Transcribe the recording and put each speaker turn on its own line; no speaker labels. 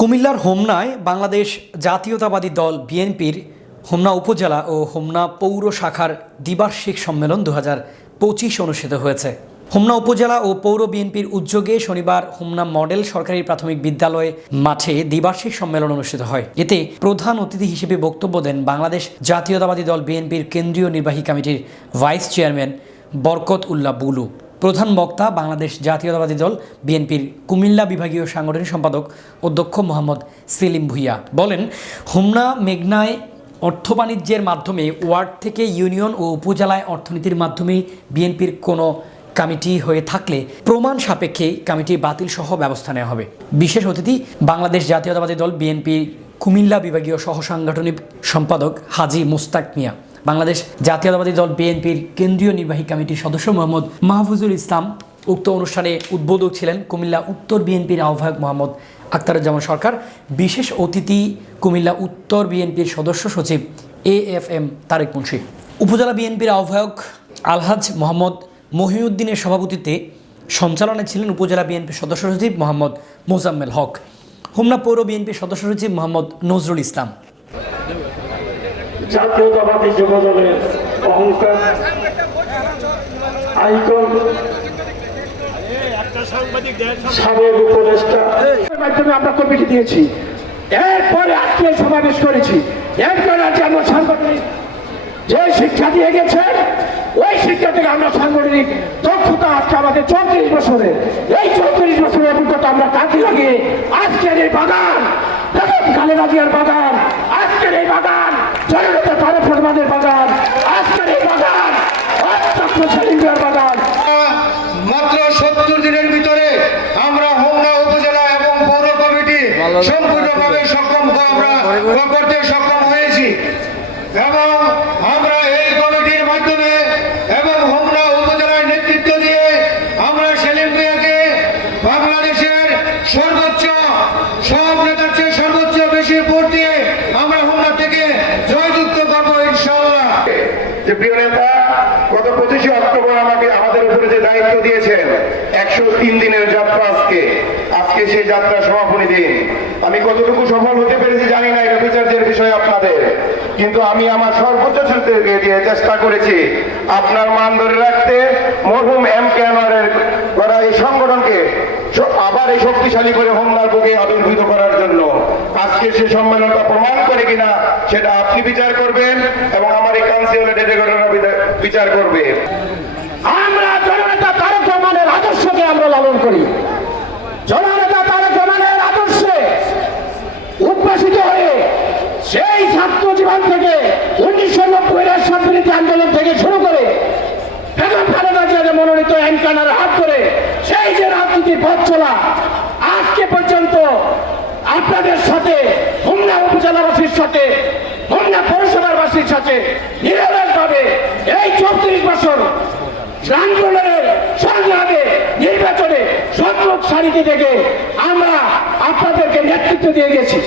কুমিল্লার হোমনায় বাংলাদেশ জাতীয়তাবাদী দল বিএনপির হোমনা উপজেলা ও হোমনা পৌর শাখার দ্বিবার্ষিক সম্মেলন দু পঁচিশ অনুষ্ঠিত হয়েছে। হোমনা উপজেলা ও পৌর বিএনপির উদ্যোগে শনিবার হোমনা মডেল সরকারি প্রাথমিক বিদ্যালয় মাঠে দ্বিবার্ষিক সম্মেলন অনুষ্ঠিত হয়। এতে প্রধান অতিথি হিসেবে বক্তব্য দেন বাংলাদেশ জাতীয়তাবাদী দল বিএনপির কেন্দ্রীয় নির্বাহী কমিটির ভাইস চেয়ারম্যান বরকত উল্লাহ বুলু। প্রধান বক্তা বাংলাদেশ জাতীয়তাবাদী দল বিএনপির কুমিল্লা বিভাগীয় সাংগঠনিক সম্পাদক অধ্যক্ষ মোহাম্মদ সেলিম ভুইয়া বলেন, হোমনা মেঘনায় অর্থ বাণিজ্যের মাধ্যমে ওয়ার্ড থেকে ইউনিয়ন ও উপজেলায় অর্থনীতির মাধ্যমে বিএনপির কোনো কমিটি হয়ে থাকলে প্রমাণ সাপেক্ষে কমিটি বাতিল সহ ব্যবস্থা নেওয়া হবে। বিশেষ অতিথি, বাংলাদেশ জাতীয়তাবাদী দল বিএনপির কুমিল্লা বিভাগীয় সহ সাংগঠনিক সম্পাদক হাজি মুস্তাক মিয়া। বাংলাদেশ জাতীয়তাবাদী দল বিএনপির কেন্দ্রীয় নির্বাহী কমিটির সদস্য মোহাম্মদ মাহফুজুল ইসলাম উক্ত অনুষ্ঠানে উদ্বোধক ছিলেন কুমিল্লা উত্তর বিএনপির আহ্বায়ক মোহাম্মদ আক্তারুজ্জামান সরকার। বিশেষ অতিথি কুমিল্লা উত্তর বিএনপির সদস্য সচিব A F M Tarek Munshi. উপজেলা বিএনপির আহ্বায়ক আলহাজ মোহাম্মদ মহিউদ্দিনের সভাপতিত্বে সঞ্চালনায় ছিলেন উপজেলা বিএনপির সদস্য সচিব মোহাম্মদ মোজাম্মেল হক। হোমনা পৌর বিএনপির সদস্য সচিব মোহাম্মদ নজরুল ইসলাম।
জাতীয়তাবাদী যুব দলের অহংকার, আইকন, সাবেক উপদেষ্টা।
মাধ্যমে আমরা কমিটি দিয়েছি। এরপরে আজকে সমাবেশ করেছি। এরপরে আজকে আমরা সাংগঠনিক যে শিক্ষা দিয়ে গেছে, ওই শিক্ষা থেকে আমরা সাংগঠনিক দক্ষতা আজকে আমাদের চৌত্রিশ বছরের। এই চৌত্রিশ বছরের অভিজ্ঞতা আমরা কাজে লাগিয়ে আজকের এই বাগান বেগম খালেদা জিয়ার বাগান, আজকের এই বাগান জননেতা বাগান বাগান বাগান
মাত্র সত্তর দিনের ভিতরে আমরা হোমনা উপজেলা এবং পৌর কমিটি সম্পূর্ণভাবে সক্ষম আমরা করতে সক্ষম হয়েছি। এবং আমরা এই কমিটির মাধ্যমে এবং হোমনা উপজেলার নেতৃত্ব দিয়ে আমরা সেলিম বাংলাদেশের সর্বোচ্চ সব নেতার চেয়ে সর্বোচ্চ বেশি ভোট দিয়ে আমরা হোমনা থেকে জয়যুক্ত করব ইনশাআল্লাহ
যে প্রিয় নেতা গত পঁচিশে অক্টোবর আমাকে আমাদের উপরে যে দায়িত্ব দিয়েছেন একশো তিন দিনের যাত্রা আজকে। আজকে সেই যাত্রা সমাপনী দিন। আমি কতটুকু সফল হতে পেরেছি জানি না, এটা বিচার্যের বিষয় আপনাদের। কিন্তু আমি আমার সর্বোচ্চ দিয়ে চেষ্টা করেছি আপনার মান ধরে রাখতে। মরহুম এম কে আনোয়ারের করা এই সংগঠনকে আবার এই শক্তিশালী করে হোমনার বুকে আবির্ভূত করার জন্য। আজকে সে সম্মেলনটা প্রমাণ করে কিনা, সেটা আপনি বিচার করবেন এবং আমার এই কাউন্সিলের ডেলিগেটরা বিচার করবে।
আমরা আদর্শকে আমরা লালন করি। জননেতা তারেক রহমানের আদর্শে উদ্ভাসিত হয়ে সেই ছাত্র জীবন থেকে উনিশশো নব্বই স্বাধীনতা আন্দোলন থেকে শুরু করে মনোনীত এনকানার হাত ধরে সেই যে রাজনীতির পথ চলা, আজকে পর্যন্ত আপনাদের সাথে, হোমনা উপজেলাবাসীর সাথে, হোমনা পৌরসভাবাসীর সাথে নিরলসভাবে এই চৌত্রিশ বছর আন্দোলনের সংগ্রামে নির্বাচনে সম্মুখ সারিতে থেকে আমরা আপনাদেরকে নেতৃত্ব দিয়ে গেছি।